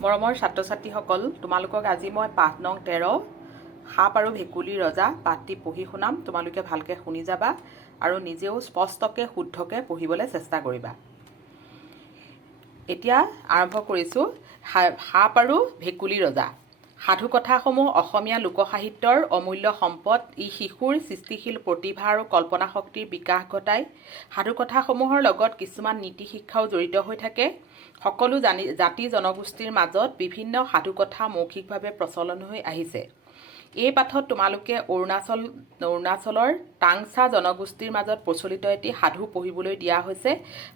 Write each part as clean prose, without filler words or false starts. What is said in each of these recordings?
মৰমৰ ছাত্ৰ ছাত্ৰীসকল, তোমালোকক আজি মই পাঠ নং 13 সাপ আৰু ভেকুলী ৰজা পাঠটি পঢ়ি শুনাম। তোমালোকে ভালকৈ শুনি যাবা আৰু নিজেও স্পষ্টকৈ শুদ্ধকৈ পঢ়িবলৈ চেষ্টা কৰিবা। এতিয়া আৰম্ভ কৰিছোঁ। সাপ আৰু ভেকুলী ৰজা। সাধুকথাসমূহ অসমীয়া লোকসাহিত্যৰ অমূল্য সম্পদ। ই শিশুৰ সৃষ্টিশীল প্ৰতিভা আৰু কল্পনা শক্তিৰ বিকাশ ঘটায়। সাধুকথাসমূহৰ লগত কিছুমান নীতি শিক্ষাও জড়িত হৈ থাকে। সকলো জাতি জনগোষ্ঠীৰ মাজত বিভিন্ন সাধুকথা মৌখিকভাৱে প্ৰচলন হৈ আহিছে। এই পাঠত তোমালোকে অৰুণাচলৰ টাংচা জনগোষ্ঠীৰ মাজত প্ৰচলিত এটি সাধু পঢ়িবলৈ দিয়া হৈছে।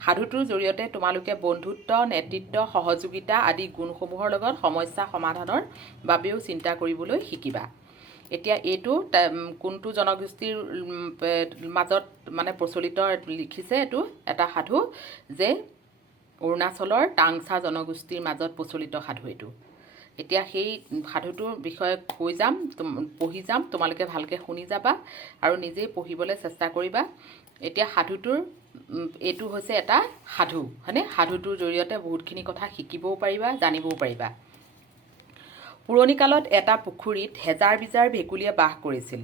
সাধুটোৰ জৰিয়তে তোমালোকে বন্ধুত্ব, নেতৃত্ব, সহযোগিতা আদি গুণসমূহৰ লগত সমস্যা সমাধানৰ বাবেও চিন্তা কৰিবলৈ শিকিবা। এতিয়া এইটো কোনটো জনগোষ্ঠীৰ মাজত প্ৰচলিত লিখিছে, এইটো এটা সাধু যে অৰুণাচলৰ টাংচা জনগোষ্ঠীৰ মাজত প্ৰচলিত সাধু এইটো। এতিয়া সেই সাধুটোৰ বিষয়ে পঢ়ি যাম। তোমালোকে ভালকৈ শুনি যাবা আৰু নিজেই পঢ়িবলৈ চেষ্টা কৰিবা। এতিয়া সাধুটোৰ এইটো হৈছে এটা সাধু, হয়নে? সাধুটোৰ জৰিয়তে বহুতখিনি কথা শিকিবও পাৰিবা, জানিবও পাৰিবা। পুৰণি কালত এটা পুখুৰীত হেজাৰ বিজাৰ ভেকুলীয়ে বাস কৰিছিল।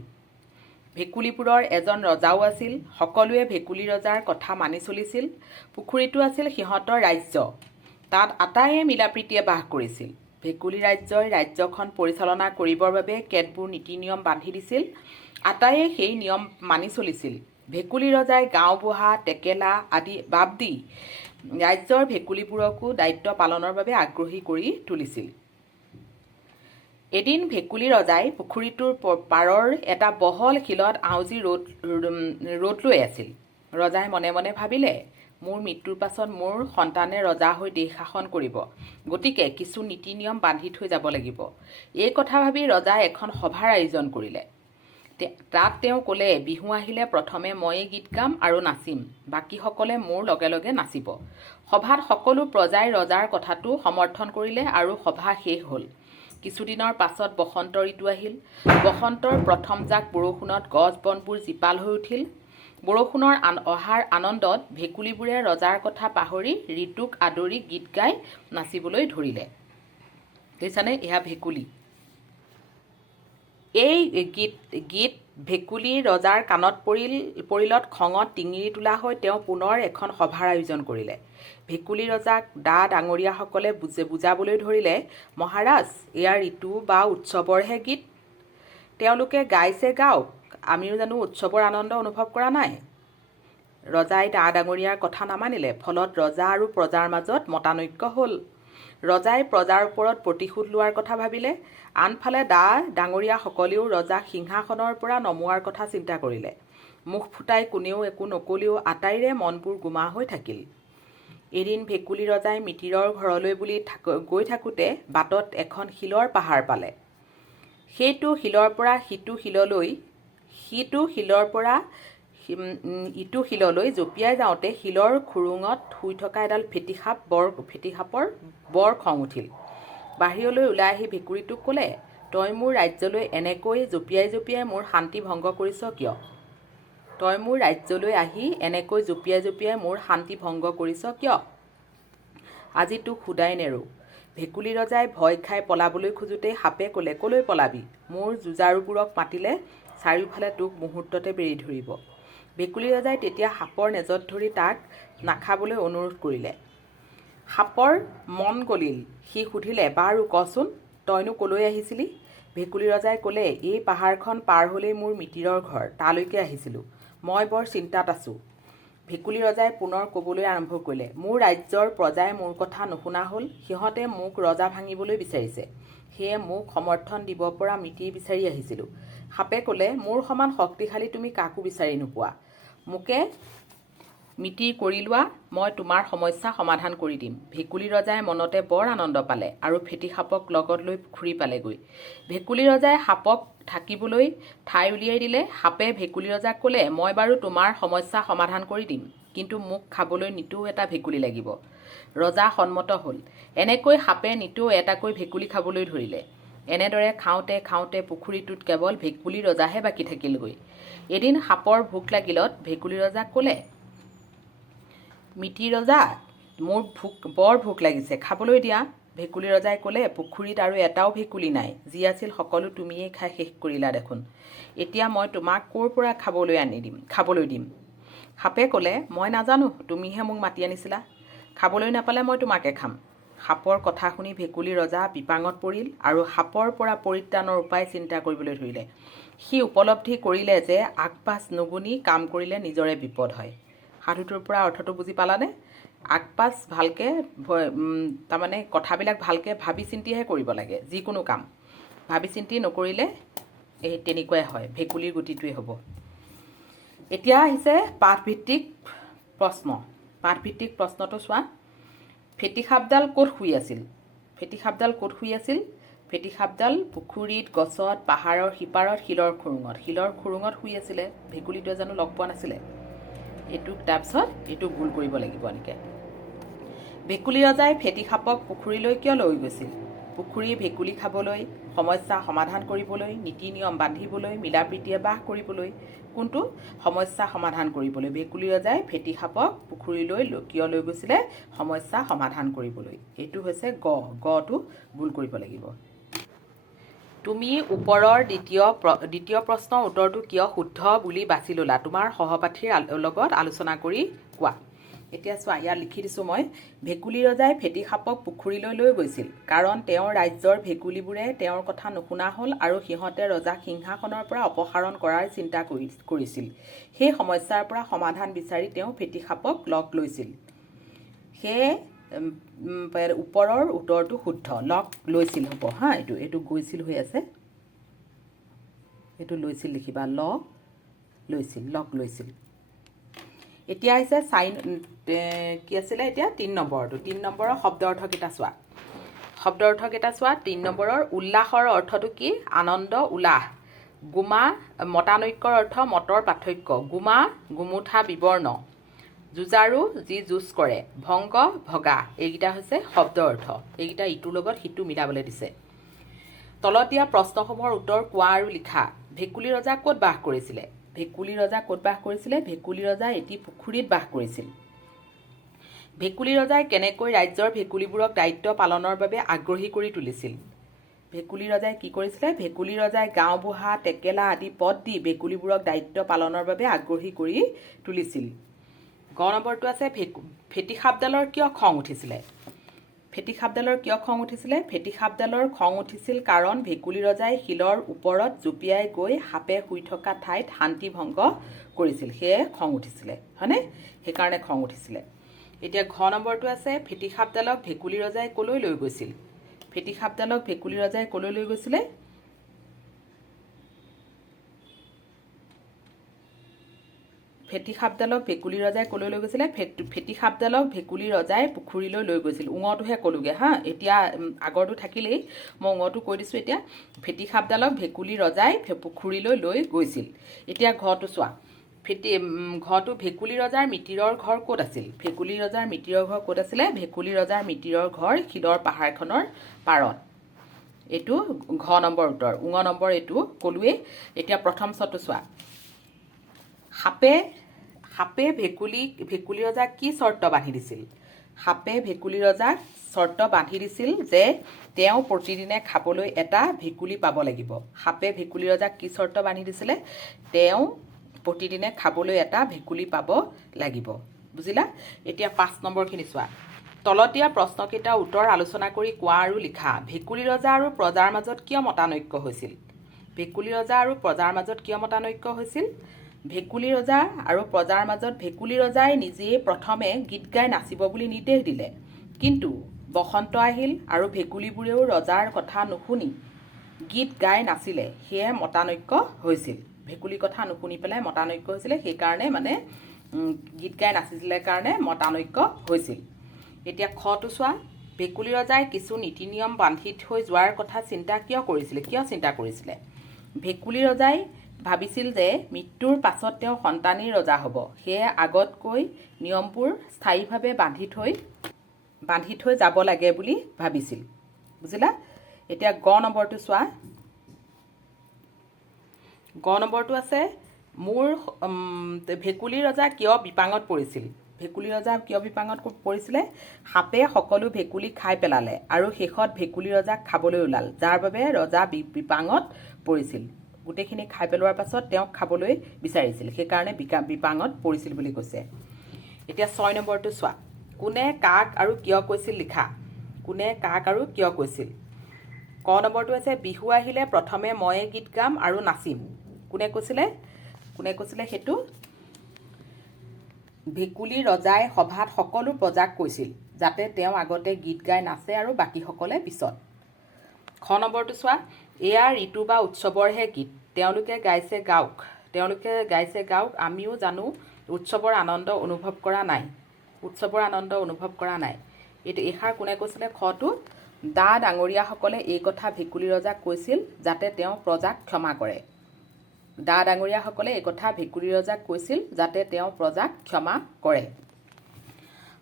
ভেকুলীবোৰৰ এজন ৰজাও আছিল। সকলোৱে ভেকুলী ৰজাৰ কথা মানি চলিছিল। পুখুৰীটো আছিল সিহঁতৰ ৰাজ্য। তাত আটাইয়ে মিলাপ্ৰীতিয়ে বাস কৰিছিল। ভেকুলী ৰাজ্যই ৰাজ্যখন পৰিচালনা কৰিবৰ বাবে কেতবোৰ নীতি নিয়ম বান্ধি দিছিল। আটাইয়ে সেই নিয়ম মানি চলিছিল। ভেকুলী ৰজাই গাঁওবুঢ়া, টেকেলা আদি বাদ দি ৰাজ্যৰ ভেকুলীবোৰকো দায়িত্ব পালনৰ বাবে আগ্ৰহী কৰি তুলিছিল। এদিন ভেকুলী ৰজাই পুখুৰীটোৰ পাৰৰ এটা বহল শিলত আউজি ৰ'দ লৈ আছিল। ৰজাই মনে মনে ভাবিলে, মোৰ মৃত্যুৰ পাছত মোৰ সন্তানে ৰজা হৈ দেশ শাসন কৰিব, গতিকে কিছু নীতি নিয়ম বান্ধি থৈ যাব লাগিব। এই কথা ভাবি ৰজাই এখন সভাৰ আয়োজন কৰিলে। তাত তেওঁ ক'লে, বিহু আহিলে প্ৰথমে ময়েই গীত গাম আৰু নাচিম, বাকীসকলে মোৰ লগে লগে নাচিব। সভাত সকলো প্ৰজাই ৰজাৰ কথাটো সমৰ্থন কৰিলে আৰু সভা শেষ হ'ল। কিছুদিনৰ পাছত বসন্ত ঋতু আহিল। বসন্তৰ প্ৰথম জাক বৰষুণত গছ বনবোৰ জীপাল হৈ উঠিল। বৰষুণৰ অহাৰ আনন্দত ভেকুলীবোৰে ৰজাৰ কথা পাহৰি ঋতুক আদৰি গীত গাই নাচিবলৈ ধৰিলে। দেখিছানে, এয়া ভেকুলী। এই গীত ভেকুলী ৰজাৰ কাণত পৰিলত খঙত টিঙিৰি তোলা হৈ তেওঁ পুনৰ এখন সভাৰ আয়োজন কৰিলে। ভেকুলী ৰজাক ডাঙৰীয়াসকলে বুজাবলৈ ধৰিলে, মহাৰাজ, এয়া ঋতু বা উৎসৱৰহে গীত। তেওঁলোকে গাইছে গাওক, আমিও জানো উৎসৱৰ আনন্দ অনুভৱ কৰা নাই? ৰজাই ডাঙৰীয়াৰ কথা নামানিলে। ফলত ৰজা আৰু প্ৰজাৰ মাজত মতানৈক্য হ'ল। ৰজাই প্ৰজাৰ ওপৰত প্ৰতিশোধ লোৱাৰ কথা ভাবিলে। আনফালে ডাঙৰীয়াসকলেও ৰজাক সিংহাসনৰ পৰা নমোৱাৰ কথা চিন্তা কৰিলে। মুখ ফুটাই কোনেও একো নকলেও আটাইৰে মনবোৰ গোমা হৈ থাকিল। এদিন ভেকুলী ৰজাই মিতিৰৰ ঘৰলৈ বুলি গৈ থাকোঁতে বাটত এখন শিলৰ পাহাৰ পালে। সেইটো শিলৰ পৰা ইটো শিললৈ জঁপিয়াই যাওঁতে শিলৰ খুৰুঙত শুই থকা এডাল ফেঁটীসাপৰ বৰ খং উঠিল। বাহিৰলৈ ওলাই আহি ভেকুলীটোক ক'লে, তই মোৰ ৰাজ্যলৈ এনেকৈ জঁপিয়াই মোৰ শান্তি ভংগ কৰিছ কিয়? আজি তোক শুদাই নেৰোঁ। ভেকুলী ৰজাই ভয় খাই পলাবলৈ খোজোতেই সাপে ক'লে, ক'লৈ পলাবি? মোৰ যুঁজাৰুবোৰক মাতিলে চাৰিওফালে তোক মুহূৰ্ততে বেৰি ধৰিব। ভেকুলী ৰজাই তেতিয়া সাপৰ নেজত ধৰি তাক নাখাবলৈ অনুৰোধ কৰিলে। সাপৰ মন গলিল। সি সুধিলে, বাৰু কচোন, তইনো ক'লৈ আহিছিলি? ভেকুলী ৰজাই ক'লে, এই পাহাৰখন পাৰ হ'লেই মোৰ মিতিৰৰ ঘৰ, তালৈকে আহিছিলোঁ। মই বৰ চিন্তাত আছোঁ। ভেকুলী ৰজাই পুনৰ ক'বলৈ আৰম্ভ কৰিলে, মোৰ ৰাজ্যৰ প্ৰজাই মোৰ কথা নুশুনা হ'ল। সিহঁতে মোক ৰজা ভাঙিবলৈ বিচাৰিছে। সেয়ে মোক সমৰ্থন দিব পৰা মিতিৰ বিচাৰি আহিছিলোঁ। সাপে ক'লে, মোৰ সমান শক্তিশালী তুমি কাকো বিচাৰি নোপোৱা। মোকে মিতিৰ কৰি লোৱা, মই তোমাৰ সমস্যা সমাধান কৰি দিম। ভেকুলী ৰজাই মনতে বৰ আনন্দ পালে আৰু ফেঁটীসাপক লগত লৈ পুখুৰী পালেগৈ। ভেকুলী ৰজাই সাপক থাকিবলৈ ঠাই উলিয়াই দিলে। সাপে ভেকুলী ৰজাক ক'লে, মই বাৰু তোমাৰ সমস্যা সমাধান কৰি দিম, কিন্তু মোক খাবলৈ নিতৌ এটা ভেকুলী লাগিব। ৰজা সন্মত হ'ল। এনেকৈ সাপে নিতৌ এটাকৈ ভেকুলী খাবলৈ ধৰিলে। এনেদৰে খাওঁতে খাওঁতে পুখুৰীটোত কেৱল ভেকুলী ৰজাহে বাকী থাকিলগৈ। এদিন সাপৰ ভোক লাগিলত ভেকুলী ৰজাক ক'লে, মিতিৰ ৰজা, মোৰ বৰ ভোক লাগিছে, খাবলৈ দিয়া। ভেকুলী ৰজাই ক'লে, পুখুৰীত আৰু এটাও ভেকুলী নাই, যি আছিল সকলো তুমিয়েই খাই শেষ কৰিলা দেখোন। এতিয়া মই তোমাক ক'ৰ পৰা খাবলৈ দিম। সাপে ক'লে, মই নাজানো, তুমিহে মোক মাতি আনিছিলা। খাবলৈ নাপালে মই তোমাকে খাম। সাপৰ কথা শুনি ভেকুলী ৰজা বিপাঙত পৰিল আৰু সাপৰ পৰা পৰিত্ৰাণৰ উপায় চিন্তা কৰিবলৈ ধৰিলে। সি উপলব্ধি কৰিলে যে আগপাছ নুগুনি কাম কৰিলে নিজৰে বিপদ হয়। সাধুটোৰ পৰা অৰ্থটো বুজি পালানে? আগপাছ ভালকৈ তাৰমানে কথাবিলাক ভালকৈ ভাবি চিন্তিহে কৰিব লাগে। যিকোনো কাম ভাবি চিন্তি নকৰিলে এই তেনেকুৱাই হয়, ভেকুলীৰ গতিটোৱেই হ'ব। এতিয়া আহিছে পাঠভিত্তিক প্ৰশ্ন। পাঠভিত্তিক প্ৰশ্নটো চোৱা। ফেটি সাপডাল ক'ত শুই আছিল? ফেটি সাপডাল ক'ত শুই আছিল? ফেটি সাপডাল পুখুৰীত, গছত, পাহাৰৰ সিপাৰত, শিলৰ খুৰুঙত। শিলৰ খুৰুঙত শুই আছিলে। ভেকুলীটোৱে জানো লগ পোৱা নাছিলে? তাৰপিছত এইটো ভুল কৰিব লাগিব এনেকৈ। ভেকুলী ৰজাই ফেটি সাপক পুখুৰীলৈ কিয় লৈ গৈছিল? পুখুৰী ভেকুলী খাবলৈ, সমস্যা সমাধান কৰিবলৈ, নীতি নিয়ম বান্ধিবলৈ, মিলা প্ৰীতিয়ে বাস কৰিবলৈ। কোনটো? সমস্যা সমাধান কৰিবলৈ। ভেকুলী ৰজাই ফেটি সাপক পুখুৰীলৈ কিয় লৈ গৈছিলে? সমস্যা সমাধান কৰিবলৈ। এইটো হৈছে গটো ভুল কৰিব লাগিব। তুমি ওপৰৰ দ্বিতীয় প্ৰশ্নৰ উত্তৰটো কিয় শুদ্ধ বুলি বাছি ল'লা? তোমাৰ সহপাঠীৰ লগত আলোচনা কৰি কোৱা। এতিয়া চোৱা, ইয়াত লিখি দিছোঁ মই। ভেকুলী ৰজাই ফেটি সাপক পুখুৰীলৈ লৈ গৈছিল কাৰণ তেওঁৰ ৰাজ্যৰ ভেকুলীবোৰে তেওঁৰ কথা নুশুনা হ'ল আৰু সিহঁতে ৰজাক সিংহাসনৰ পৰা অপসাৰণ কৰাৰ চিন্তা কৰিছিল। সেই সমস্যাৰ পৰা সমাধান বিচাৰি তেওঁ ফেটি সাপক লগ লৈছিল। সেয়ে ওপৰৰ উত্তৰটো শুদ্ধ। লগ লৈছিল হ'ব হা। এইটো গৈছিল হৈ আছে, এইটো লৈছিল লিখিবা। লগ লৈছিল। এতিয়া আহিছে কি আছিলে এতিয়া 3 নম্বৰটো। 3 নম্বৰৰ শব্দ অৰ্থকেইটা চোৱা। শব্দ অৰ্থকেইটা চোৱা। 3 নম্বৰৰ উল্লাসৰ অৰ্থটো কি? আনন্দ, উল্লাস। গোমা, মতানৈক্যৰ অৰ্থ মতৰ পাৰ্থক্য। গোমা, গোমোঠা, বিবৰ্ণ। যুঁজাৰু, যি যুঁজ কৰে। ভংগ, ভগা। এইকেইটা হৈছে শব্দ অৰ্থ। এইকেইটা ইটোৰ লগত সিটো মিলাবলৈ দিছে। তলত দিয়া প্ৰশ্নসমূহৰ উত্তৰ কোৱা আৰু লিখা। ভেকুলী ৰজা ক'ত বাস কৰিছিলে? ভেকুলী ৰজা ক'ত বাস কৰিছিলে? ভেকুলী ৰজা এটি পুখুৰীত বাস কৰিছিল। ভেকুলী ৰজাই কেনেকৈ ৰাজ্যৰ ভেকুলীবোৰক দায়িত্ব পালনৰ বাবে আগ্ৰহী কৰি তুলিছিল? ভেকুলী ৰজাই কি কৰিছিলে? ভেকুলী ৰজাই গাঁওবুঢ়া, টেকেলা আদি পদ দি ভেকুলীবোৰক দায়িত্ব পালনৰ বাবে আগ্ৰহী কৰি তুলিছিল। গ নম্বৰটো আছে ফেটি সাপডালৰ কিয় খং উঠিছিলে? ফেটি সাপডালৰ কিয় খং উঠিছিলে? ফেটি সাপডালৰ খং উঠিছিল কাৰণ ভেকুলী ৰজাই শিলৰ ওপৰত জঁপিয়াই গৈ সাপে শুই থকা ঠাইত শান্তি ভংগ কৰিছিল। সেয়ে খং উঠিছিলে, হয়নে? সেইকাৰণে খং উঠিছিলে। এতিয়া ঘ নম্বৰটো আছে ফেটি সাপডালক ভেকুলী ৰজাই ক'লৈ লৈ গৈছিল? ফেটি সাপডালক ভেকুলী ৰজাই ক'লৈ লৈ গৈছিলে? ফেটি সাপডালক ভেকুলী ৰজাই ক'লৈ লৈ গৈছিলে? ফেটি সাপডালক ভেকুলী ৰজাই পুখুৰীলৈ লৈ গৈছিল। উঙটোহে ক'লোগৈ হা। এতিয়া আগৰটো থাকিলেই, মই উঙটো কৈ দিছোঁ এতিয়া। ফেটি সাপডালক ভেকুলী ৰজাই পুখুৰীলৈ লৈ গৈছিল। এতিয়া ঘটো চোৱা। ঘটো ভেকুলী ৰজাৰ মিতিৰৰ ঘৰ ক'ত আছিল? ভেকুলী ৰজাৰ মিতিৰৰ ঘৰ ক'ত আছিলে? ভেকুলী ৰজাৰ মিতিৰৰ ঘৰ শিলৰ পাহাৰখনৰ পাৰত। এইটো ঘ নম্বৰ উত্তৰ। উঙ নম্বৰ এইটো ক'লোৱেই। এতিয়া প্ৰথম চটো চোৱা। সাপে ভেকুলী ৰজাক কি চৰ্ত বান্ধি দিছিল? সাপে ভেকুলী ৰজাক চৰ্ত বান্ধি দিছিল যে তেওঁ প্ৰতিদিনে খাবলৈ এটা ভেকুলী পাব লাগিব। সাপে ভেকুলী ৰজাক কি চৰ্ত বান্ধি দিছিলে? তেওঁ প্ৰতিদিনে খাবলৈ এটা ভেকুলী পাব লাগিব। বুজিলা? এতিয়া 5 নম্বৰখিনি চোৱা। তলত দিয়া প্ৰশ্নকেইটাৰ উত্তৰ আলোচনা কৰি কোৱা আৰু লিখা। ভেকুলী ৰজা আৰু প্ৰজাৰ মাজত কিয় মতানৈক্য হৈছিল? ভেকুলী ৰজা আৰু প্ৰজাৰ মাজত কিয় মতানৈক্য হৈছিল? ভেকুলী ৰজা আৰু প্ৰজাৰ মাজত ভেকুলী ৰজাই নিজেই প্ৰথমে গীত গাই নাচিব বুলি নিৰ্দেশ দিলে। কিন্তু বসন্ত আহিল আৰু ভেকুলীবোৰেও ৰজাৰ কথা নুশুনি গীত গাই নাছিলে। সেয়ে মতানৈক্য হৈছিল। ভেকুলীৰ কথা নুশুনি পেলাই মতানৈক্য হৈছিলে। সেইকাৰণে মানে গীত গাই নাচিছিলে কাৰণে মতানৈক্য হৈছিল। এতিয়া খটো চোৱা। ভেকুলী ৰজাই কিছু নীতি নিয়ম বান্ধি থৈ যোৱাৰ কথা চিন্তা কিয় কৰিছিলে? ভেকুলী ৰজাই ভাবিছিল যে মৃত্যুৰ পাছত তেওঁ সন্তানেই ৰজা হ'ব। সেয়ে আগতকৈ নিয়মবোৰ স্থায়ীভাৱে বান্ধি থৈ যাব লাগে বুলি ভাবিছিল। বুজিলা? এতিয়া গ নম্বৰটো চোৱা। গ নম্বৰটো আছে ভেকুলী ৰজা কিয় বিপাঙত পৰিছিল? ভেকুলী ৰজা কিয় বিপাঙত পৰিছিলে? সাপে সকলো ভেকুলী খাই পেলালে আৰু শেষত ভেকুলী ৰজাক খাবলৈ ওলাল, যাৰ বাবে ৰজা বিপাঙত পৰিছিল। গোটেইখিনি খাই পেলোৱাৰ পাছত তেওঁক খাবলৈ বিচাৰিছিল, সেইকাৰণে বিপাঙত পৰিছিল বুলি কৈছে। এতিয়া 6 নম্বৰটো চোৱা। কোনে কাক আৰু কিয় কৈছিল লিখা। কোনে কাক আৰু কিয় কৈছিল? ক নম্বৰটো আছে বিহু আহিলে প্ৰথমে ময়ে গীত গাম আৰু নাচিম। কোনে কৈছিলে? সেইটো ভেকুলী ৰজাই সভাত সকলো প্ৰজাক কৈছিল, যাতে তেওঁ আগতে গীত গাই নাচে আৰু বাকীসকলে পিছত। খ নম্বৰটো চোৱা। এয়া ঋতু বা উৎসৱৰহে গীত, তেওঁলোকে গাইছে গাওক, আমিও জানো উৎসৱৰ আনন্দ অনুভৱ কৰা নাই। এইটো এষাৰ কোনে কৈছিলে? খটো ডা ডাঙৰীয়াসকলে এই কথা ভেকুলী ৰজাক কৈছিল, যাতে তেওঁ প্ৰজাক ক্ষমা কৰে। ডা ডাঙৰীয়াসকলে এই কথা ভেকুলী ৰজাক কৈছিল, যাতে তেওঁ প্ৰজাক ক্ষমা কৰে।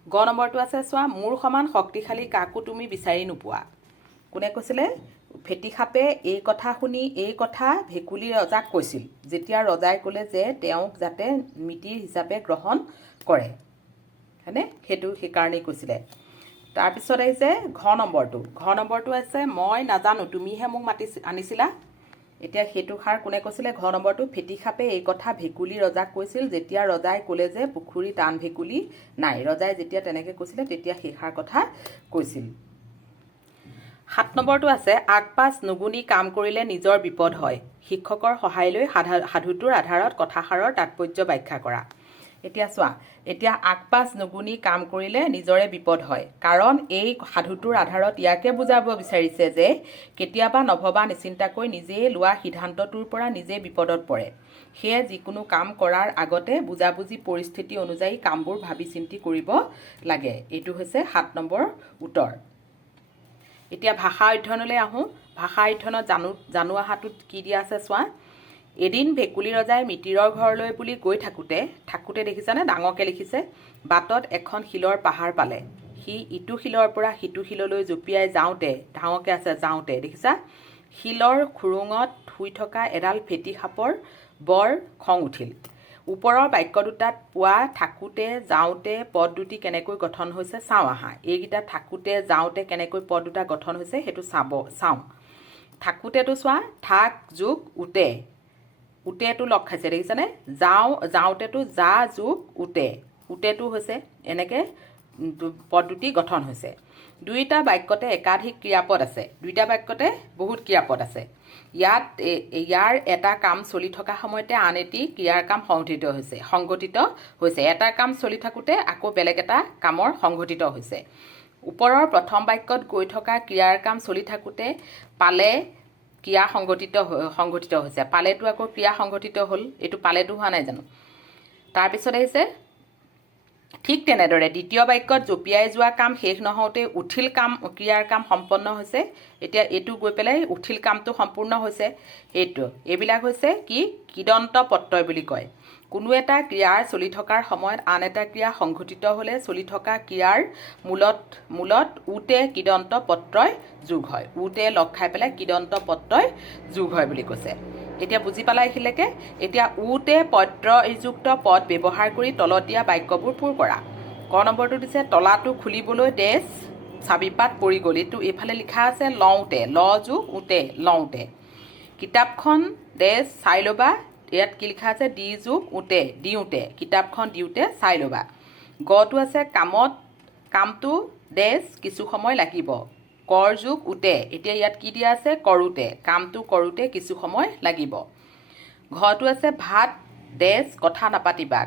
গ নম্বৰটো আছে চোৱা। মোৰ সমান শক্তিশালী কাকো তুমি বিচাৰি নোপোৱা। কোনে কৈছিলে? ফেটিসাপে এই কথা শুনি এই কথা ভেকুলী ৰজাক কৈছিল, যেতিয়া ৰজাই ক'লে যে তেওঁক যাতে মিতিৰ হিচাপে গ্ৰহণ কৰে, হয়নে? সেইকাৰণেই কৈছিলে। তাৰপিছত আহিছে ঘ নম্বৰটো আছে মই নাজানো তুমিহে মোক আনিছিলা। এতিয়া সেইটো সাৰ কোনে কৈছিলে? ঘ নম্বৰটো ফেটিসাপে এই কথা ভেকুলী ৰজাক কৈছিল, যেতিয়া ৰজাই ক'লে যে পুখুৰীত আন ভেকুলী নাই। ৰজাই যেতিয়া তেনেকৈ কৈছিলে তেতিয়া সেইষাৰ কথা কৈছিল। 7 নম্বৰটো আছে আগপাছ নুগুনি কাম কৰিলে নিজৰ বিপদ হয়। শিক্ষকৰ সহায় লৈ সাধুটোৰ আধাৰত কথাষাৰৰ তাৎপৰ্য ব্যাখ্যা কৰা। এতিয়া চোৱা। এতিয়া আগপাছ নুগুনি কাম কৰিলে নিজৰে বিপদ হয়, কাৰণ এই সাধুটোৰ আধাৰত ইয়াকে বুজাব বিচাৰিছে যে কেতিয়াবা নভবা নিচিন্তাকৈ নিজেই লোৱা সিদ্ধান্তটোৰ পৰা নিজে বিপদত পৰে। সেয়ে যিকোনো কাম কৰাৰ আগতে বুজাবুজি পৰিস্থিতি অনুযায়ী কামবোৰ ভাবি চিন্তি কৰিব লাগে। এইটো হৈছে 7 নম্বৰ উত্তৰ। এতিয়া ভাষা অধ্যয়নলৈ আহোঁ। ভাষা অধ্যয়নত জানো আহাটোত কি দিয়া আছে চোৱা। এদিন ভেকুলী ৰজাই মিতিৰৰ ঘৰলৈ বুলি গৈ থাকোঁতে দেখিছানে? ডাঙৰকৈ লিখিছে। বাটত এখন শিলৰ পাহাৰ পালে। সি ইটো শিলৰ পৰা সিটো শিললৈ জঁপিয়াই ডাঙৰকৈ আছে যাওঁতে দেখিছা, শিলৰ খুৰুঙত শুই থকা এডাল ফেটিসাপৰ বৰ খং উঠিল। ওপৰৰ বাক্য দুটাত পোৱা থাকোঁতে যাওঁতে পদ দুটি কেনেকৈ গঠন হৈছে চাওঁ আহা। এইকেইটা থাকোঁতে যাওঁতে কেনেকৈ পদ দুটা গঠন হৈছে সেইটো চাওঁ। থাকোঁতেতো চোৱা, থাক যোগ উতেটো লগ খাইছে দেখিছানে? যাওঁতেতো যা যোগ উতেটো হৈছে এনেকৈ পদ দুটি গঠন হৈছে। দুইটা বাক্যতে একাধিক ক্ৰিয়াপদ আছে, দুইটা বাক্যতে বহুত ক্ৰিয়াপদ আছে। ইয়াৰ এটা কাম চলি থকা সময়তে আন এটি ক্ৰিয়াৰ কাম সংঘটিত হৈছে। এটা কাম চলি থাকোঁতে আকৌ বেলেগ এটা কামৰ সংঘটিত হৈছে। ওপৰৰ প্ৰথম বাক্যত গৈ থকা ক্ৰিয়াৰ কাম চলি থাকোঁতে পালে ক্ৰিয়া সংঘটিত হৈছে। পালেতো আকৌ ক্ৰিয়া সংঘটিত হ'ল, এইটো পালেতো হোৱা নাই জানো? তাৰপিছত আহিছে ঠিক তেনেদৰে দ্বিতীয় বাক্যত জঁপিয়াই যোৱা কাম শেষ নহওঁতে উঠিল ক্ৰিয়াৰ কাম সম্পন্ন হৈছে। এতিয়া এইটো গৈ পেলাই উঠিল কামটো সম্পূৰ্ণ হৈছে। এইবিলাক হৈছে কি? কৃদন্ত প্ৰত্যয় বুলি কয়। কোনো এটা ক্ৰিয়াৰ চলি থকাৰ সময়ত আন এটা ক্ৰিয়া সংঘটিত হ'লে চলি থকা ক্ৰিয়াৰ মূলত উতে কৃদন্ত প্ৰত্যয় যোগ হয়। উতে লগ খাই পেলাই কৃদন্ত প্ৰত্যয় যোগ হয় বুলি কৈছে। এতিয়া বুজি পালা এইখিনিলৈকে? এতিয়া উতে প্ৰত্যয়যুক্ত পদ ব্যৱহাৰ কৰি তলত দিয়া বাক্যবোৰ পূৰ কৰা। ক নম্বৰটো দিছে তলাটো খুলিবলৈ চাবিপাত পৰি গ'ল। এইফালে লিখা আছে লওঁতে, ল যোগ উতে লওঁতে। কিতাপখন চাই ল'বা। ইয়াত কি লিখা আছে? দি যোগ উতে দিওঁতে। কিতাপখন দিওঁতে চাই ল'বা। গটো আছে কামটো কিছু সময় লাগিব। কৰ যোগ উতে। এতিয়া ইয়াত কি দিয়া আছে? কৰোঁতে। কামটো কৰোঁতে কিছু সময় লাগিব। ঘটো আছে ভাত কথা নাপাতিবা।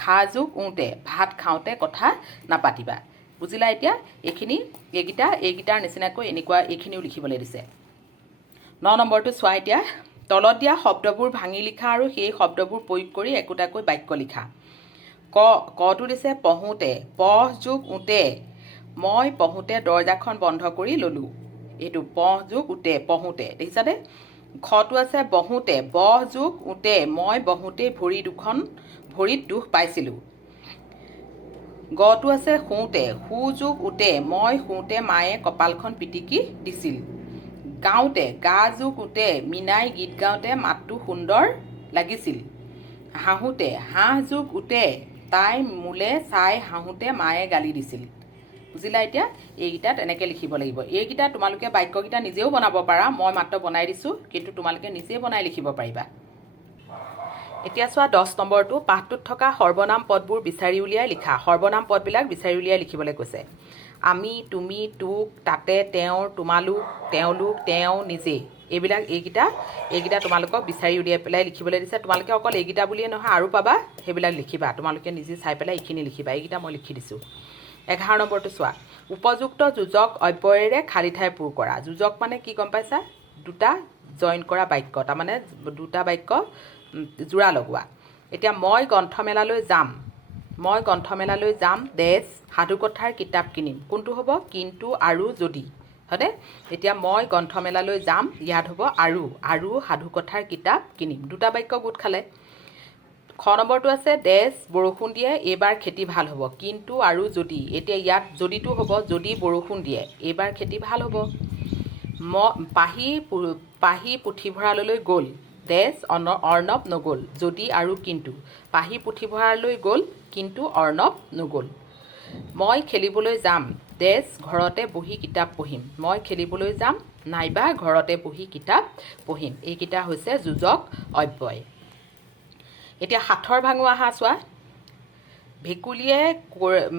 খা যোগ উতে। ভাত খাওঁতে কথা নাপাতিবা। বুজিলা? এতিয়া এইকেইটাৰ নিচিনাকৈ এইখিনিও লিখিবলৈ দিছে। 9 নম্বৰটো চোৱা। এতিয়া তলত দিয়া শব্দবোৰ ভাঙি লিখা আৰু সেই শব্দবোৰ প্ৰয়োগ কৰি একোটাকৈ বাক্য লিখা। কটো দিছে পঢ়োঁতে। পঢ় যোগ উতে। মই পঢ়োঁতে দৰজাখন বন্ধ কৰি ল'লোঁ। এইটো পঢ় যোগ উতে পঢ়োঁতে। দেখিছানে? খটো আছে বহোঁতে। বহ যোগ উতে। মই বহোঁতেই ভৰিত দুখ পাইছিলোঁ। গটো আছে শুওঁতে। শু যোগ উতে। মই শুওঁতে মায়ে কঁপালখন পিটিকি দিছিল। গাওঁতে। গা যোগ উতে। মীনাই গীত গাওঁতে মাতটো সুন্দৰ লাগিছিল। হাঁহোতে। হাঁহ যোগ উতে। তাই মোলে চাই হাঁহোতে মায়ে গালি দিছিল। বুজিলা? এতিয়া এইকেইটা তেনেকৈ লিখিব লাগিব। এইকেইটা তোমালোকে বাক্যকেইটা নিজেও বনাব পাৰা, মই মাত্ৰ বনাই দিছোঁ, কিন্তু তোমালোকে নিজে বনাই লিখিব পাৰিবা। এতিয়া চোৱা 10 নম্বৰটো, পাঠটোত থকা সৰ্বনাম পদবোৰ বিচাৰি উলিয়াই লিখা। সৰ্বনাম পদবিলাক বিচাৰি উলিয়াই লিখিবলৈ কৈছে। আমি, তুমি, তোক, তাতে, তেওঁৰ, তোমালোক, তেওঁলোক, তেওঁ, নিজে, এইকেইটা তোমালোকক বিচাৰি উলিয়াই পেলাই লিখিবলৈ দিছে। তোমালোকে অকল এইকেইটা বুলিয়ে নহয় আৰু পাবা, সেইবিলাক লিখিবা। তোমালোকে নিজে চাই পেলাই এইখিনি লিখিবা। এইকেইটা মই লিখি দিছোঁ। 11 নম্বৰটো চোৱা, উপযুক্ত যোজক অব্যয়েৰে খালী ঠাই পূৰ কৰা। যোজক মানে কি গম পাইছা? দুটা জইন কৰা বাক্য, তাৰমানে দুটা বাক্য যোৰা লগোৱা। এতিয়া মই গ্ৰন্থমেলালৈ যাম ডেছ সাধুকথাৰ কিতাপ কিনিম। কোনটো হ'ব? কিন্তু আৰু যদি, হয়নে? এতিয়া মই গ্ৰন্থমেলালৈ যাম, ইয়াত হ'ব আৰু সাধুকথাৰ কিতাপ কিনিম। দুটা বাক্য গোট খালে। খ নম্বৰটো আছে ডেছ বৰষুণ দিয়ে এইবাৰ খেতি ভাল হ'ব। কিন্তু আৰু যদি, এতিয়া ইয়াত যদিটো হ'ব, যদি বৰষুণ দিয়ে এইবাৰ খেতি ভাল হ'ব। পাহি পুথিভঁৰাললৈ গ'ল ডেছ অৰ্ণৱ নগ'ল। যদি আৰু কিন্তু, পাহি পুথিভঁৰাললৈ গ'ল কিন্তু অৰ্ণৱ নগ'ল। মই খেলিবলৈ যাম ডেছ ঘৰতে বহি কিতাপ পঢ়িম। মই খেলিবলৈ যাম নাইবা ঘৰতে বহি কিতাপ পঢ়িম। এইকেইটা হৈছে যোজক অব্যয়। এতিয়া 7 ভাঙো আহা চোৱা।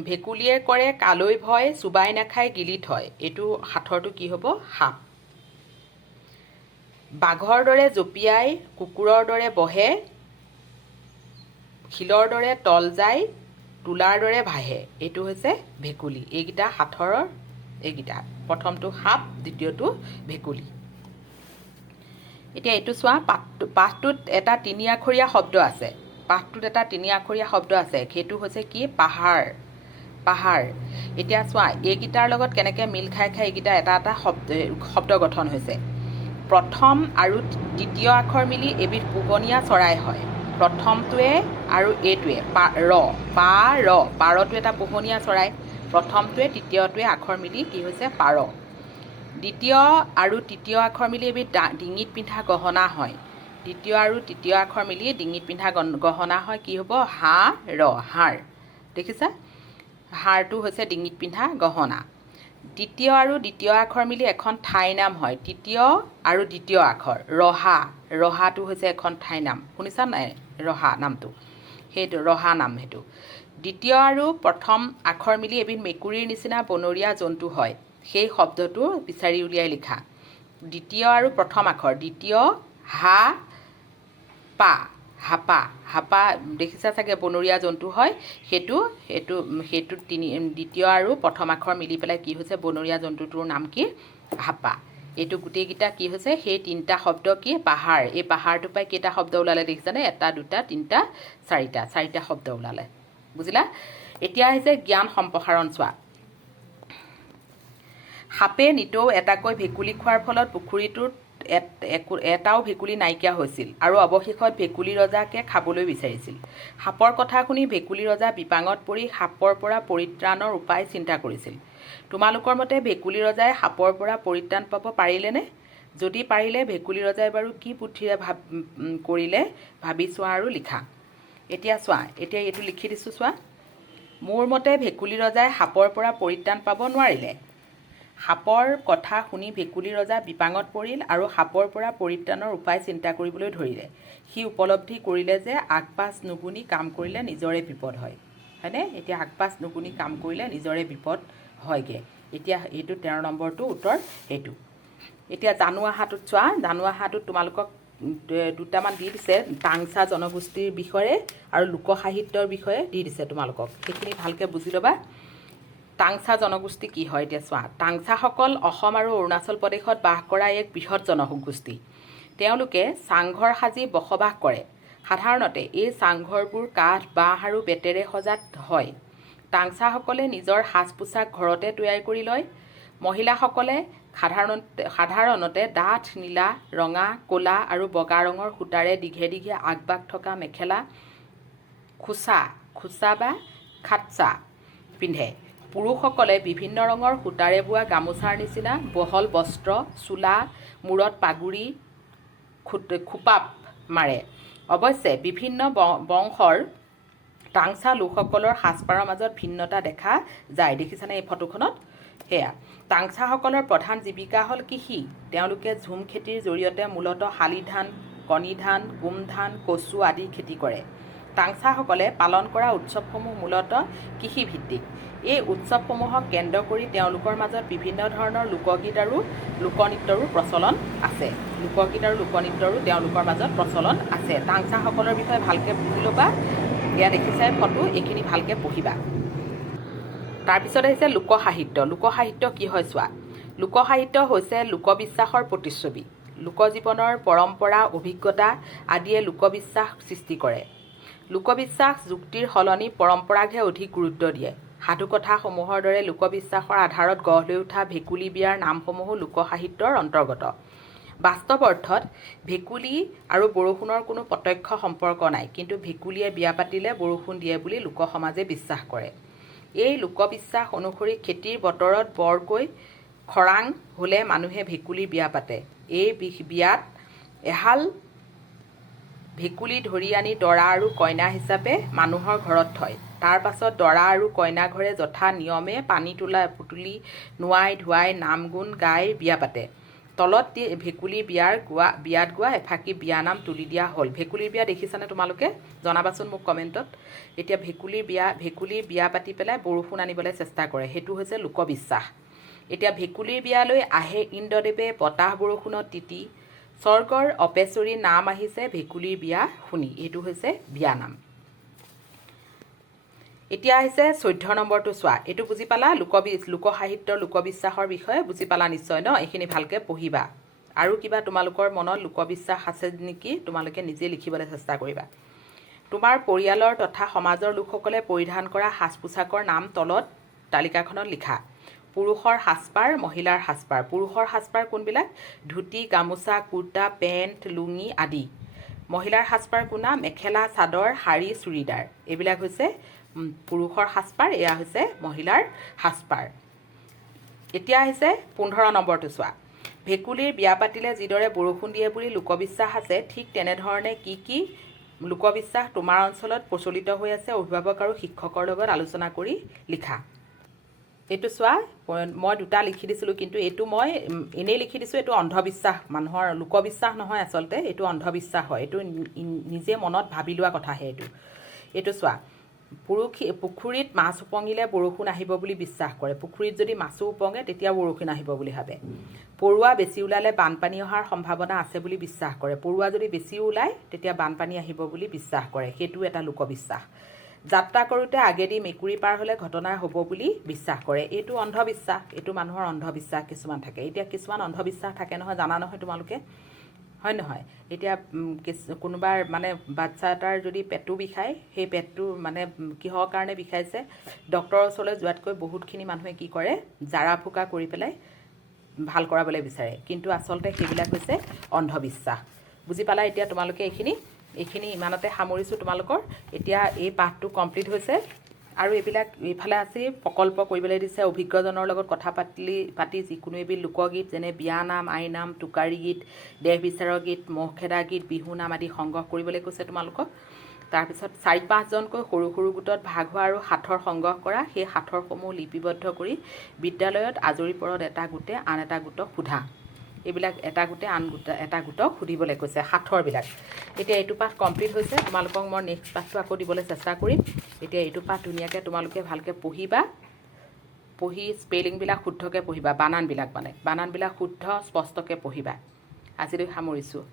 ভেকুলীয়ে কৰে কালৈ ভয়, চুবাই নাখায় গিলি থয়। এইটো 7ৰটো কি হ'ব? সাপ। বাঘৰ দৰে জঁপিয়াই, কুকুৰৰ দৰে বহে, শিলৰ দৰে তল যায়, তোলাৰ দৰে ভাহে। এইটো হৈছে ভেকুলী। এইকেইটা 7ৰ এইকেইটা। প্ৰথমটো সাপ, দ্বিতীয়টো ভেকুলী। এতিয়া এইটো চোৱা, পাঠটোত এটা 3 আখৰীয়া শব্দ আছে। সেইটো হৈছে কি? পাহাৰ। এতিয়া চোৱা, এইকেইটাৰ লগত কেনেকৈ মিল খাই এইকেইটা এটা শব্দ গঠন হৈছে। প্ৰথম আৰু দ্বিতীয় আখৰ মিলি এবিধ পোহনীয়া চৰাই হয়। প্ৰথমটোৱে আৰু এইটোৱে পাৰটো এটা পোহনীয়া চৰাই। প্ৰথমটোৱে তৃতীয়টোৱে আখৰ মিলি কি হৈছে? পাৰ। দ্বিতীয় আৰু তৃতীয় আখৰ মিলি এবিধ ডিঙিত পিন্ধা গহনা হয়। দ্বিতীয় আৰু তৃতীয় আখৰ মিলি ডিঙিত পিন্ধা গহনা হয়। কি হ'ব? হাড়। দেখিছা? হাড়টো হৈছে ডিঙিত পিন্ধা গহনা। তৃতীয় আৰু দ্বিতীয় আখৰ মিলি এখন ঠাইৰ নাম হয়। তৃতীয় আৰু দ্বিতীয় আখৰ ৰহাটো হৈছে এখন ঠাইৰ নাম। শুনিছা নাই? ৰহা নামটো, সেইটো ৰহা নাম। সেইটো দ্বিতীয় আৰু প্ৰথম আখৰ মিলি এবিধ মেকুৰীৰ নিচিনা বনৰীয়া জন্তু হয়। সেই শব্দটো বিচাৰি উলিয়াই লিখা। দ্বিতীয় আৰু প্ৰথম আখৰ, দ্বিতীয় হাপা দেখিছা চাগে? বনৰীয়া জন্তু হয়। সেইটো দ্বিতীয় আৰু প্ৰথম আখৰ মিলি পেলাই কি হৈছে? বনৰীয়া জন্তুটোৰ নাম কি? হাপা। এইটো গোটেইকেইটা কি হৈছে? সেই 3টা শব্দ কি? পাহাৰ। এই পাহাৰটোৰ পৰাই কেইটা শব্দ ওলালে দেখিছানে? 1 2 3 4টা শব্দ ওলালে। বুজিলা? এতিয়া আহিছে জ্ঞান সম্প্ৰসাৰণ চোৱা। সাপে নিতৌ এটাকৈ ভেকুলী খোৱাৰ ফলত পুখুৰীটোত এটাও ভেকুলী নাইকিয়া হৈছিল আৰু অৱশেষত ভেকুলী ৰজাকে খাবলৈ বিচাৰিছিল। সাপৰ কথা শুনি ভেকুলী ৰজা বিপাঙত পৰি সাপৰ পৰা পৰিত্ৰাণৰ উপায় চিন্তা কৰিছিল। তোমালোকৰ মতে ভেকুলী ৰজাই সাপৰ পৰা পৰিত্ৰাণ পাব পাৰিলেনে? যদি পাৰিলে ভেকুলী ৰজাই বাৰু কি বুদ্ধিৰে কৰিলে ভাবি চোৱা আৰু লিখা। এতিয়া চোৱা, এতিয়া এইটো লিখি দিছোঁ চোৱা। মোৰ মতে ভেকুলী ৰজাই সাপৰ পৰা পৰিত্ৰাণ পাব নোৱাৰিলে। সাপৰ কথা শুনি ভেকুলী ৰজা বিপাঙত পৰিল আৰু সাপৰ পৰা পৰিত্ৰাণৰ উপায় চিন্তা কৰিবলৈ ধৰিলে। সি উপলব্ধি কৰিলে যে আগপাছ নুগুনি কাম কৰিলে নিজৰে বিপদ হয়। হয়নে? এতিয়া আগপাছ নুগুনি কাম কৰিলে নিজৰে বিপদ হয়গৈ। এতিয়া এইটো 13 নম্বৰটো উত্তৰ সেইটো। এতিয়া জানো আহাটোত চোৱা। জানো আহাটোত তোমালোকক দুটামান দি দিছে, টাংচা জনগোষ্ঠীৰ বিষয়ে আৰু লোকসাহিত্যৰ বিষয়ে দি দিছে তোমালোকক। সেইখিনি ভালকৈ বুজি ল'বা। টাংচা জনগোষ্ঠী কি হয় এতিয়া চোৱা। টাংচাসকল অসম আৰু অৰুণাচল প্ৰদেশত বাস কৰা এক বৃহৎ জনগোষ্ঠী। তেওঁলোকে চাংঘৰ সাজি বসবাস কৰে। সাধাৰণতে এই চাংঘৰবোৰ কাঠ, বাঁহ আৰু বেতেৰে সজাত হয়। টাংচাসকলে নিজৰ সাজ পোছাক ঘৰতে তৈয়াৰ কৰি লয়। মহিলাসকলে সাধাৰণতে ডাঠ নীলা, ৰঙা, ক'লা আৰু বগা ৰঙৰ সূতাৰে দীঘে দীঘে আগবাগ থকা মেখেলা, খোচা বা খাটচা পিন্ধে। পুৰুষসকলে বিভিন্ন ৰঙৰ সূতাৰে বোৱা গামোচাৰ নিচিনা বহল বস্ত্ৰ, চোলা, মূৰত পাগুৰি, খোপাপ মাৰে। অৱশ্যে বিভিন্ন বংশৰ টাংচা লোকসকলৰ সাজপাৰৰ মাজত ভিন্নতা দেখা যায়। দেখিছানে এই ফটোখনত? সেয়া টাংচাসকলৰ প্ৰধান জীৱিকা হ'ল কৃষি। তেওঁলোকে ঝুম খেতিৰ জৰিয়তে মূলতঃ শালি ধান, কণী ধান, গোম ধান, কচু আদি খেতি কৰে। টাংচাসকলে পালন কৰা উৎসৱসমূহ মূলতঃ কৃষিভিত্তিক। এই উৎসৱসমূহক কেন্দ্ৰ কৰি তেওঁলোকৰ মাজত বিভিন্ন ধৰণৰ লোকগীত আৰু লোকনৃত্যৰো প্ৰচলন আছে। তেওঁলোকৰ মাজত প্ৰচলন আছে। টাংচাসকলৰ বিষয়ে ভালকৈ বুজি ল'বা। এয়া দেখিছাই ফটো, এইখিনি ভালকৈ পঢ়িবা। তাৰপিছত আহিছে লোকসাহিত্য। লোকসাহিত্য কি হয় চোৱা। লোকসাহিত্য হৈছে লোকবিশ্বাসৰ প্ৰতিচ্ছবি। লোকজীৱনৰ পৰম্পৰা, অভিজ্ঞতা আদিয়ে লোকবিশ্বাস সৃষ্টি কৰে। লোকবিশ্বাস যুক্তিৰ সলনি পৰম্পৰাকহে অধিক গুৰুত্ব দিয়ে। সাধুকথাসমূহৰ দৰে লোকবিশ্বাসৰ আধাৰত গঢ় লৈ উঠা ভেকুলী বিয়াৰ নামসমূহো লোকসাহিত্যৰ অন্তৰ্গত। বাস্তৱ অৰ্থত ভেকুলী আৰু বৰষুণৰ কোনো প্ৰত্যক্ষ সম্পৰ্ক নাই, কিন্তু ভেকুলীয়ে বিয়া পাতিলে বৰষুণ দিয়ে বুলি লোকসমাজে বিশ্বাস কৰে। এই লোকবিশ্বাস অনুসৰি খেতিৰ বতৰত বৰকৈ খৰাং হ'লে মানুহে ভেকুলীৰ বিয়া পাতে। এই বিয়াত এহাল ভেকুলী ধৰি আনি দৰা আৰু কইনা হিচাপে মানুহৰ ঘৰত থয়। তাৰ পাছত দৰা আৰু কইনা ঘৰে যথা নিয়মে পানী তুলি নোৱাই ধুৱাই নাম গুণ গাই বিয়া পাতে। তলত ভেকুলীৰ বিয়াত গোৱা এফাকি বিয়ানাম তুলি দিয়া হ'ল। ভেকুলীৰ বিয়া দেখিছানে তোমালোকে? জনাবাচোন মোক কমেণ্টত। এতিয়া ভেকুলীৰ বিয়া পাতি পেলাই বৰষুণ আনিবলৈ চেষ্টা কৰে, সেইটো হৈছে লোকবিশ্বাস। এতিয়া ভেকুলীৰ বিয়ালৈ আহে ইন্দ্ৰদেৱে বতাহ বৰষুণত তিতি। স্বৰ্গৰ অপেশ্বৰী নাম আহিছে ভেকুলীৰ বিয়া শুনি। এইটো হৈছে বিয়ানাম। এতিয়া আহিছে 14 নম্বৰটো চোৱা। এইটো বুজি পালা? লোকসাহিত্যৰ লোকবিশ্বাসৰ বিষয়ে বুজি পালা নিশ্চয় ন? এইখিনি ভালকৈ পঢ়িবা। আৰু কিবা তোমালোকৰ মনত লোকবিশ্বাস আছে নেকি তোমালোকে নিজে লিখিবলৈ চেষ্টা কৰিবা। তোমাৰ পৰিয়ালৰ তথা সমাজৰ লোকসকলে পৰিধান কৰা সাজ পোছাকৰ নাম তলত তালিকাখনত লিখা। পুৰুষৰ সাজপাৰ, মহিলাৰ সাজপাৰ। পুৰুষৰ সাজপাৰ কোনবিলাক? ধুতি, গামোচা, কুৰ্তা, পেণ্ট, লুঙি আদি। মহিলাৰ সাজপাৰ কোনা? মেখেলা, চাদৰ, শাৰী, চুৰিদাৰ। এইবিলাক হৈছে পুৰুষৰ সাজপাৰ, এয়া হৈছে মহিলাৰ সাজপাৰ। এতিয়া আহিছে 15 নম্বৰটো চোৱা। ভেকুলীৰ বিয়া পাতিলে যিদৰে বৰষুণ দিয়ে বুলি লোকবিশ্বাস আছে, ঠিক তেনেধৰণে কি লোকবিশ্বাস তোমাৰ অঞ্চলত প্ৰচলিত হৈ আছে অভিভাৱক আৰু শিক্ষকৰ লগত আলোচনা কৰি লিখা। এইটো চোৱা, মই দুটা লিখি দিছিলোঁ, কিন্তু এইটো মই এনেই লিখি দিছোঁ। এইটো অন্ধবিশ্বাস, মানুহৰ লোকবিশ্বাস নহয় আচলতে, এইটো অন্ধবিশ্বাস হয়। এইটো নিজে মনত ভাবি লোৱা কথাহে এইটো চোৱা। পুখুৰীত মাছ উপঙিলে বৰষুণ আহিব বুলি বিশ্বাস কৰে। পুখুৰীত যদি মাছো উপঙে তেতিয়া বৰষুণ আহিব বুলি ভাবে। পৰুৱা বেছি ওলালে বানপানী অহাৰ সম্ভাৱনা আছে বুলি বিশ্বাস কৰে। পৰুৱা যদি বেছি ওলায় তেতিয়া বানপানী আহিব বুলি বিশ্বাস কৰে। সেইটো এটা লোকবিশ্বাস। যাত্ৰা কৰোঁতে আগেদি মেকুৰী পাৰ হ'লে ঘটনা হ'ব বুলি বিশ্বাস কৰে। এইটো অন্ধবিশ্বাস। এইটো মানুহৰ অন্ধবিশ্বাস কিছুমান থাকে। এতিয়া কিছুমান অন্ধবিশ্বাস থাকে নহয়, জানা নহয় তোমালোকে, হয় নহয়? এতিয়া কোনোবাৰ মানে বাচ্চা এটাৰ যদি পেটটো বিষায়, সেই পেটটো মানে কিহৰ কাৰণে বিষাইছে, ডক্তৰৰ ওচৰলৈ যোৱাতকৈ বহুতখিনি মানুহে কি কৰে, জাৰা ফুকা কৰি পেলাই ভাল কৰাবলৈ বিচাৰে। কিন্তু আচলতে সেইবিলাক হৈছে অন্ধবিশ্বাস। বুজি পালা এতিয়া তোমালোকে? এইখিনি ইমানতে সামৰিছোঁ তোমালোকৰ। এতিয়া এই পাঠটো কমপ্লিট হৈছে। আৰু এইফালে আছে প্ৰকল্প কৰিবলৈ দিছে। অভিজ্ঞজনৰ লগত কথা পাতি যিকোনো এবিধ লোকগীত যেনে বিয়ানাম, আইনাম, টোকাৰী গীত, দেহ বিচাৰৰ গীত, মহখেদা গীত, বিহুনাম আদি সংগ্ৰহ কৰিবলৈ কৈছে তোমালোকক। তাৰপিছত 4-5জনকৈ সৰু সৰু গোটত ভাগ হোৱা আৰু সাঁথৰ সংগ্ৰহ কৰা। সেই সাঁথৰসমূহ লিপিবদ্ধ কৰি বিদ্যালয়ত আজৰি পৰত এটা গোটে আন এটা গোটক সোধা। এইবিলাক এটা গোটে আন এটা গোটক সুধিবলৈ কৈছে সাঁথৰবিলাক। এতিয়া এইটো পাঠ কমপ্লিট হৈছে। তোমালোকক মই নেক্সট পাঠটো আকৌ দিবলৈ চেষ্টা কৰিম। এতিয়া এইটো পাঠ ধুনীয়াকৈ তোমালোকে ভালকৈ পঢ়িবা। পঢ়ি স্পেলিংবিলাক শুদ্ধকৈ পঢ়িবা। বানানবিলাক শুদ্ধ স্পষ্টকৈ পঢ়িবা। আজিলৈ সামৰিছোঁ।